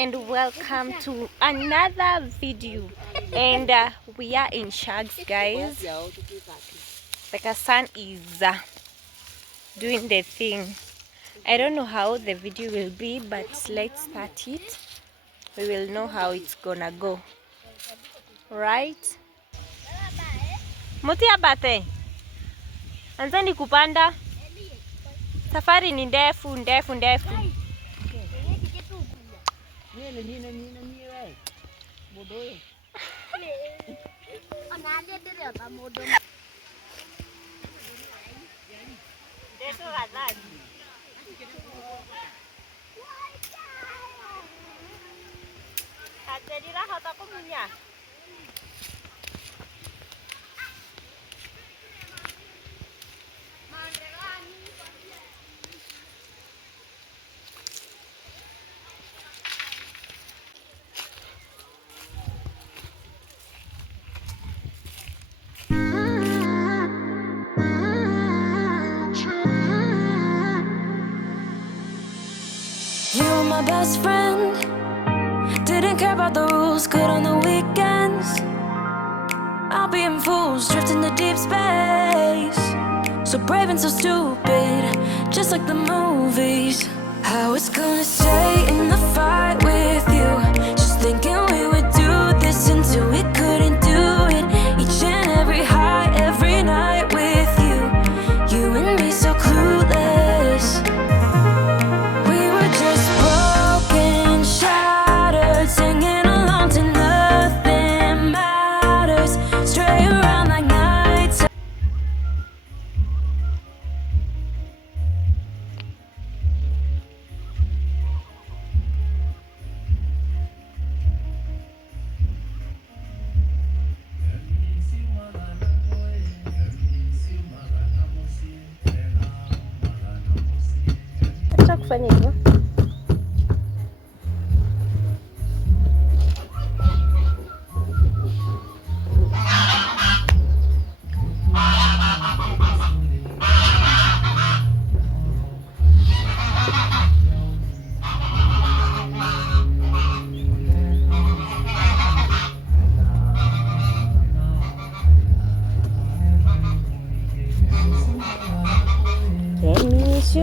and welcome to another video. And we are in Shags, guys. The sun is doing the thing. I don't know how the video will be, but let's start it. We will know how it's gonna go, right? Muti abate anzani kupanda, safari ni ndefu ndefu ndefu. You were my best friend, didn't care about the rules, good on the weekends. I'll be in fools, drifting to deep space. So brave and so stupid, just like the movies. I was gonna stay in the fight with you, just thinking we would do this until we couldn't do it. Each and every high, every night with you, you and me so clueless. We were just broken, shattered, singing along to nothing matters. Stray around like nights. Acha kufanya hivyo.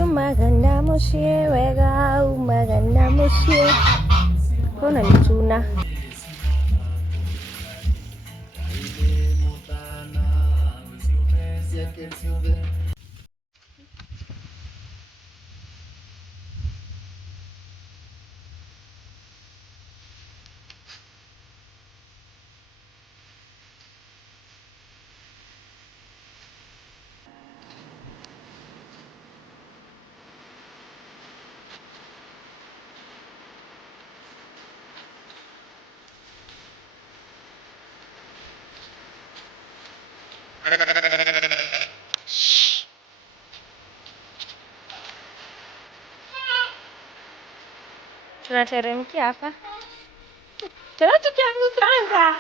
Magana moshie wega magana moshie kona nituna tunateremkia hapa tena tukianguka.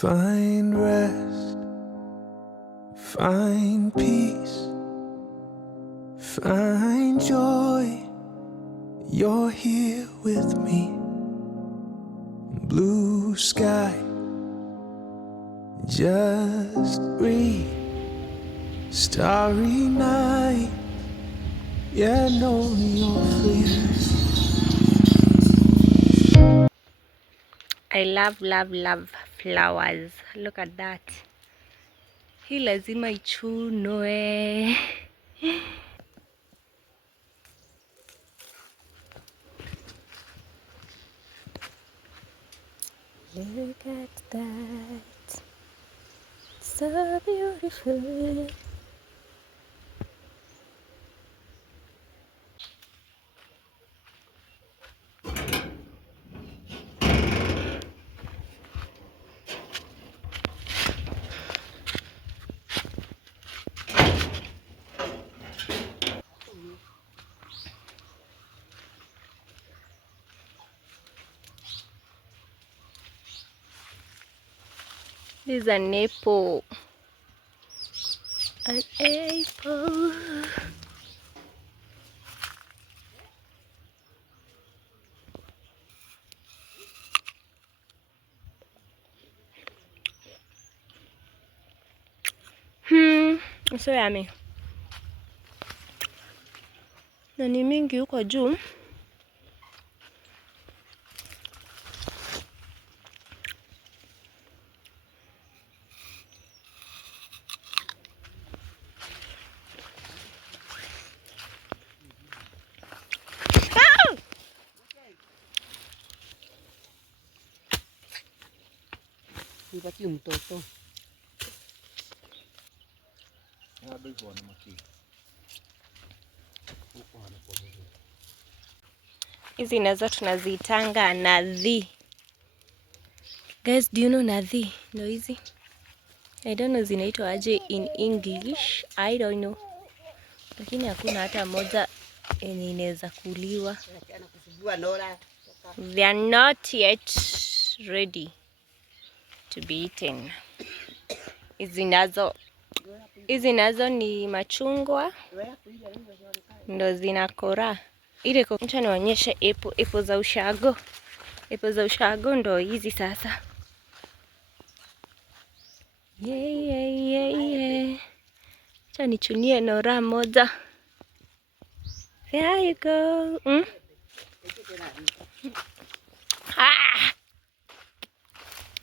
Find rest, find peace, find joy. You're here with me. Blue sky, just breathe. Starry night, yeah, know you're free. I love flowers. Look at that. Hii lazima ichunwe. Look at that. So beautiful. This is an apple. An apple. So yummy. Na ni mingi huko juu. Nipatie mtoto. Hizi nazo tunaziitanga nathi. Guys, do you know nathi? Ndio hizi. I don't know zinaitwa aje in English. I don't know. Lakini hakuna hata moja yenye inaweza kuliwa. They are not yet ready to be eaten. Hizi nazo ni machungwa. Ndo zinakora. Ile acha nionyeshe apple za ushago. Apple za ushago ndo hizi sasa. Yeah. Acha nichunie nora moja. There you go.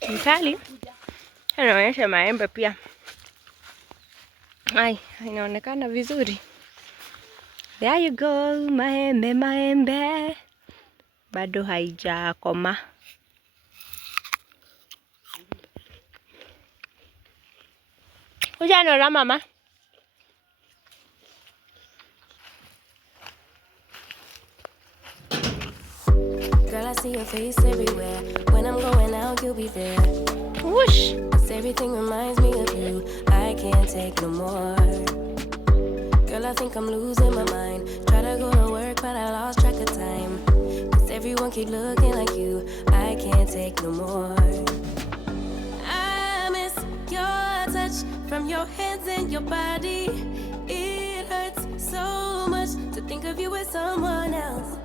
Mkali. Anaonyesha maembe pia. Ai, inaonekana vizuri. There you go, maembe. Bado haijakoma. Kuja nora mama. Girl, I see your face everywhere. When I'm going out, you'll be there. Whoosh. 'Cause everything reminds me of you. I can't take no more. Girl, I think I'm losing my mind. Try to go to work, but I lost track of time. 'Cause everyone keep looking like you. I can't take no more. I miss your touch from your hands and your body. It hurts so much to think of you with someone else.